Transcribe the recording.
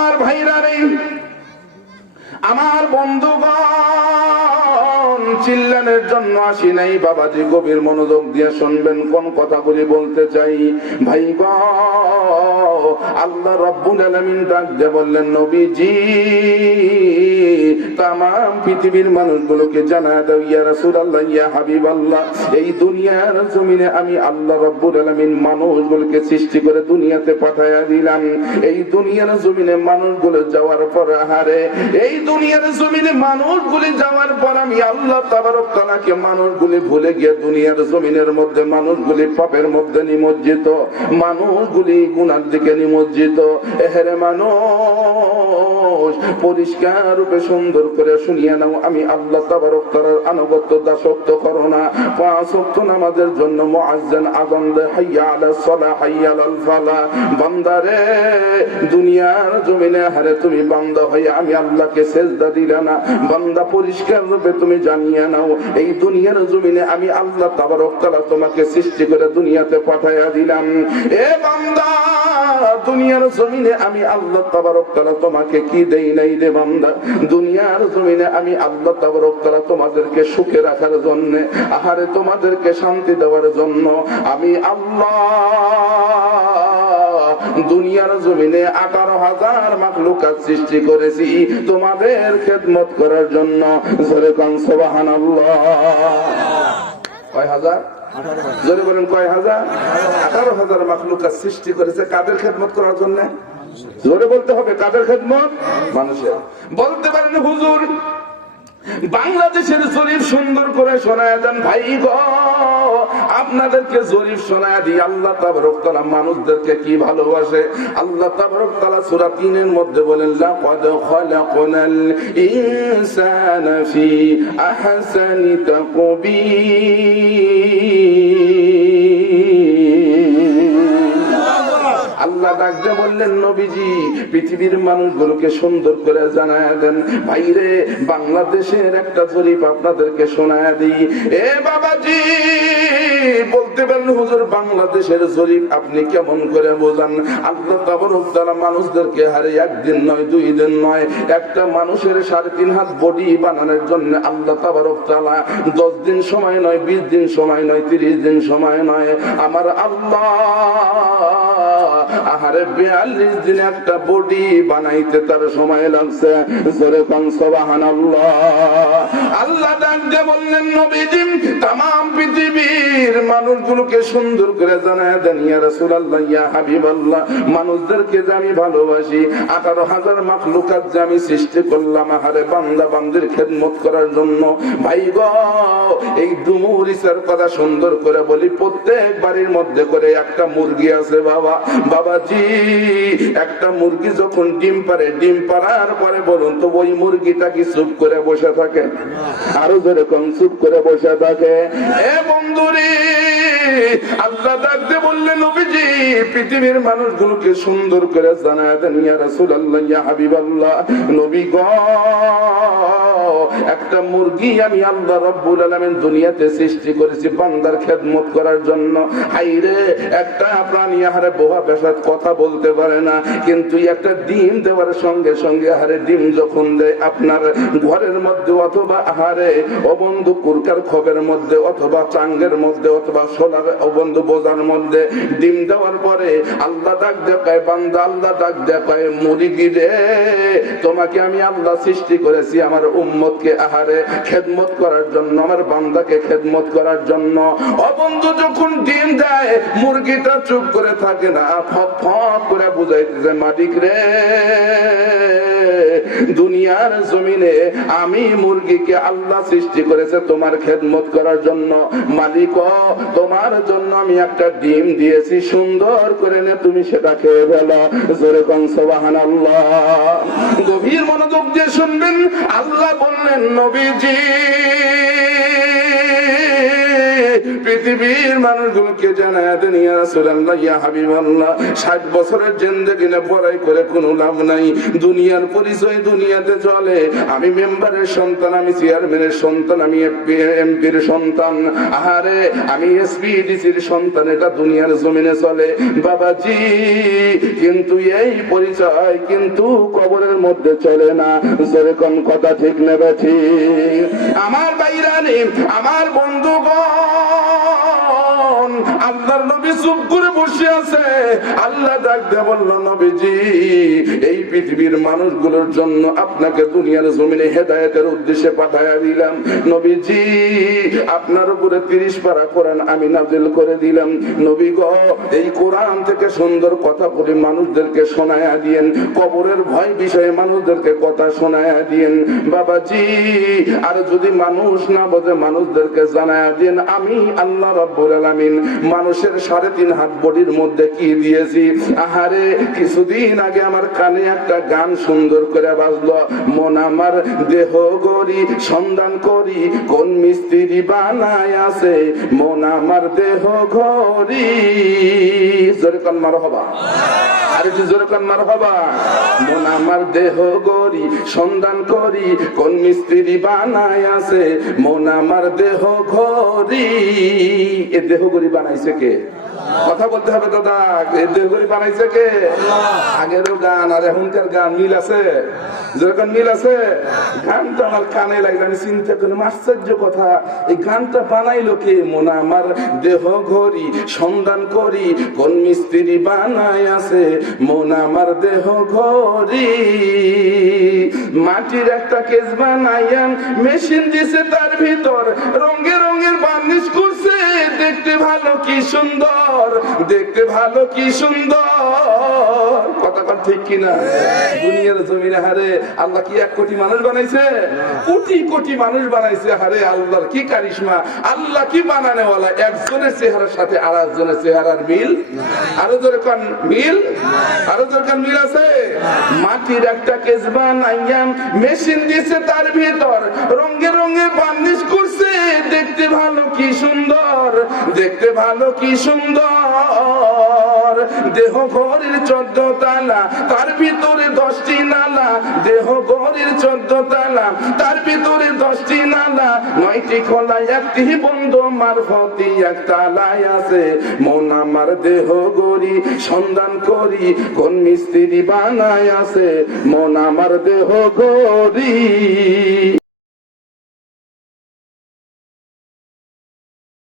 আর ভাইরা রে, আমার বন্ধুগণ, চিল্লানের জন্য আসি নাই বাবাজি, গভীর মনোযোগ দিয়ে শুনবেন কোন কথাগুলি বলতে চাই। ভাই গো, আল্লাহ রাব্বুল আলামিন ডাক দিয়ে বললেন, নবীজি তামাম পৃথিবীর মানুষগুলোকে জানায় দাও, ইয়া রাসূলুল্লাহ, ইয়া হাবিবাল্লাহ, এই দুনিয়ার জমিনে আমি আল্লাহ রাব্বুল আলামিন মানুষগুলোকে সৃষ্টি করে দুনিয়াতে পাঠায়া দিলাম। এই দুনিয়ার জমিনে মানুষগুলো যাওয়ার পর, আহারে এই দুনিয়ার জমিনে মানুষগুলি যাওয়ার পর আমি আল্লাহ তাবারক তাআলাকে মানুষগুলি ভুলে গিয়ে দুনিয়ার জমিনের মধ্যে মানুষগুলি পাপের মধ্যে নিমজ্জিত, মানুষগুলি গুনার দিকে নিমজ্জিত। এহেরে মানুষ, পরিষ্কার রূপে সুন্দর করে শুনিয়ে নাও, আমি আল্লাহ তাবারক তাআলার আনুগত্য দাসত্ব করো না। 5 ওয়াক্ত নামাজের জন্য মুয়াজ্জিন আযান দেয়, হাইয়া আলাস সালাহ, হাইয়া আলাল ফালাহ। বান্দারে, দুনিয়ার জমিনে হারে তুমি বান্দা হয়ে আমি আল্লাহকে সেজদা দিলে না। বান্দা, পরিষ্কার রূপে তুমি জানিয়ে নাও, এই দুনিয়ার জমিনে আমি আল্লাহ তাবারক তাআলা তোমাকে সৃষ্টি করে দুনিয়াতে পাঠায়া দিলাম। এ বান্দা, দুনিয়ার জমিনে আমি আল্লাহ তাবারক তাআলা তোমাকে কি দেই নাই রে বান্দা? দুনিয়ার জমিনে আমি আল্লাহ তাবারক তাআলা তোমাদেরকে সুখে রাখার জন্য, আহারে তোমাদেরকে শান্তি দেওয়ার জন্য আমি আল্লাহ দুনিয়ার জমিনে 18,000 মাখলুকাত সৃষ্টি করেছি তোমাদের খেদমত করার জন্য। জোরে কোন সুবহানাল্লাহ। কয় হাজার? জোরে বলেন কয় হাজার? 18,000 মাখলুকাত সৃষ্টি করেছে কাদের খেদমত করার জন্য? জোরে বলতে হবে, কাদের খেদমত? মানুষের। বলতে পারেন হুজুর, বাংলাদেশের জরিপ সুন্দর করে শোনায় দেন। ভাই গো, আপনাদেরকে জরিপ শোনায় দিই, আল্লাহ তাবারক তাআলা মানুষদেরকে কি ভালোবাসে। আল্লাহ তাবারক তাআলা সূরা 3 এর মধ্যে বলেন, লাকাদ খালাকনাল ইনসানা ফি আহসানি তাকবীর। আল্লাহ ডাকতে বললেন, নবীজি পৃথিবীর মানুষগুলোকে সুন্দর করে জানায় দেন। ভাইরে, বাংলাদেশের একটা জরিপ আপনাদেরকে শোনায় দিই। এ বাবাজি, বলতে পারেন হুজুর, বাংলাদেশের জরিপ আপনি কেমন করে বোঝান? আল্লাহ তাবারক তাআলা মানুষদেরকে হারে একদিন নয়, 2 দিন নয়, একটা মানুষের 3.5 হাত বডি বানানোর জন্য আল্লাহ তাবারক তাআলা 10 দিন সময় নয়, 20 দিন সময় নয়, 30 দিন সময় নয়, আমার আল্লাহ আহারে 42 দিন একটা বডি বানাইতে তার সময় লাগছে। জোরে কোন সুবহানাল্লাহ। আল্লাহ ডাক দিয়ে বললেন, নবীজি तमाम পৃথিবীর মানুষগুলোকে সুন্দর করে জানায় দেন, ইয়া রাসূলুল্লাহ, ইয়া হাবিবাল্লাহ, মানুষদেরকে যে আমি ভালোবাসি, 18,000 মাখলুকাত যে আমি সৃষ্টি করলাম আহারে বান্দা বান্দির খেদমত করার জন্য। ভাই গো, এই দুমুরিসের কথা সুন্দর করে বলি, প্রত্যেক বাড়ির মধ্যে করে একটা মুরগি আছে বাবা। বাবাজি, একটা মুরগি যখন ডিম পারে, ডিম পারার পরে বলুন তো ওই মুরগিটা কি চুপ করে বসে থাকে? আরো যেরকম চুপ করে বসে থাকে। এ বন্ধুরে, আল্লাহ ডাকতে বললেন, নবীজি পৃথিবীর মানুষগুলোকে সুন্দর করে জানায় দেন, ইয়া রাসূলুল্লাহ, ইয়া হাবিবাল্লাহ, নবী গো, একটা মুরগি আমি আল্লাহ রাব্বুল আলামিন দুনিয়াতে সৃষ্টি করেছি বান্দার খেদমত করার জন্য। হাইরে, একটা প্রাণী আহারে বোবা পেশাদ কথা বলতে পারে না, কিন্তু একটা ডিম দেওয়ার সঙ্গে সঙ্গে আহারে ডিম যখন দেয় আপনার ঘরের মধ্যে অথবা আহারে অবন্ধু কুরকার খবের মধ্যে অথবা চাঙ্গের মধ্যে অথবা সোলার অবন্ধু বোঝার মধ্যে ডিম দেওয়ার পরে আল্লাহ ডাক দেখায় বান্দা, আল্লাহ ডাক দেখায় মুরগি রে, তোমাকে আমি আল্লাহ সৃষ্টি করেছি আমার উম্মতকে আহারে খেদমত করার জন্য, আমার বান্দাকে খেদমত করার জন্য। অবন্ধু যখন ডিম দেয় মুরগিটা চুপ করে থাকে না, ফক ফক করে বুঝাইতেছে, মালিক রে, দুনিয়ার জমিনে আমি মুরগিকে আল্লাহ সৃষ্টি করেছে তোমার খেদমত করার জন্য। মালিক, তোমার জন্য আমি একটা ডিম দিয়েছি, সুন্দর করে নে তুমি সেটা খেয়ে ফেলো। জোরে কোন সুবহানাল্লাহ। গভীর মনোযোগ দিয়ে শুনবেন, আল্লাহ বললেন, নবীজি পৃথিবীর মানুষগুলোকে জানায় দেন ইয়া রাসূলুল্লাহ ইয়া হাবিবাল্লাহ 60 বছরের জিন্দেগি না পড়াই করে কোনো লাভ নাই। দুনিয়ার পরিচয় দুনিয়াতে চলে। আমি মেম্বারের সন্তান, আমি চেয়ারম্যানের সন্তান, আমি এমপির সন্তান, আহারে আমি এসপিডিসির সন্তান, এটা দুনিয়ার জমিনে চলে বাবাজি। কিন্তু এই পরিচয় কিন্তু কবরের মধ্যে চলে না। যেরকম কথা ঠিক নেবে ঠিক। আমার বাইরানি, আমার বন্ধুগণ, আল্লাহর নবী চুপ করে বসে আছে। আল্লাহ ডাক দিয়ে বলল, নবীজি এই পৃথিবীর মানুষগুলোর জন্য আপনাকে দুনিয়ার জমিনে হেদায়েতের উদ্দেশ্যে পাঠায়া দিলাম। নবীজি আপনার উপরে 30 পারা কোরআন আমি নাযিল করে দিলাম। নবী গো এই কোরআন থেকে সুন্দর কথা বলে মানুষদেরকে শোনায়া দিয়েন, কবরের ভয় বিষয়ে মানুষদেরকে কথা শোনায়া দিয়েন বাবাজি। আর যদি মানুষ না বোঝে মানুষদেরকে জানায়া দিয়েন আমি আল্লাহ রাব্বুল আলামিন মানুষের 3.5 হাত বডির মধ্যে কি দিয়েছি। আহারে কিছুদিন আগে আমার কানে একটা গান সুন্দর করে বাজলো, মন আমার দেহ গড়ি সন্ধান করি কোন মিস্ত্রি বানায় আছে, মন আমার দেহ ঘড়ি। জোরে কান মারহাবা, আর একটু জোরে কান মারহাবা। মন আমার দেহ গড়ি সন্ধান করি কোন মিস্ত্রি বানায় আছে, মন আমার দেহ ঘড়ি। এ দেহ গড়ি বানাইছে কে? কথা বলতে হবে দাদা, এই দেহ গড়ি বানাইছে কে? আগেরও গান আর এখনকার গান মিল আছে? যেরকম মিল আছে। গানটা আমার কানে লাগলো, আমি চিন্তা করলাম আশ্চর্য কথা, এই গানটা বানাইলো কে? মন আমার দেহ ঘড়ি সন্ধান করি কোন মিস্ত্রি বানায় আছে, মন আমার দেহ ঘড়ি। মাটির একটা কেস বানাইয়া মেশিন দিছে, তার ভিতর রঙে রঙের বার্নিশ করছে, দেখতে ভালো কি সুন্দর, দেখতে ভালো কি সুন্দর। কথা ঠিক কিনা? দুনিয়ার জমিনে হারে আল্লাহ কি 1 কোটি মানুষ বানাইছে? কোটি কোটি মানুষ বানাইছে। হারে আল্লাহর কি কারিশমা, আল্লাহ কি বানানেওয়ালা। একজনের চেহারার সাথে আর একজনের চেহারার মিল। আরো জোরে কান মিল, আরো জোরে কান মিল আছে। মাটির একটা কেস বানাইয়া মেশিন দিছে, তার ভিতর রঙে রঙে বার্নিশ করছে, দেখতে ভালো কি সুন্দর, দেখতে ভালো কি সুন্দর। দেহ ঘড়ির 14 তালা, তার ভিতরে 10টি নালা। দেহ ঘড়ির 14 তালা, তার ভিতরে 10টি নালা। 9টি খোলা 1টি বন্ধ, মারফতি 1 তালায় আছে। মন আমার দেহ গড়ি সন্ধান করি কোন মিস্ত্রি বানায় আছে, মন আমার দেহ গড়ি।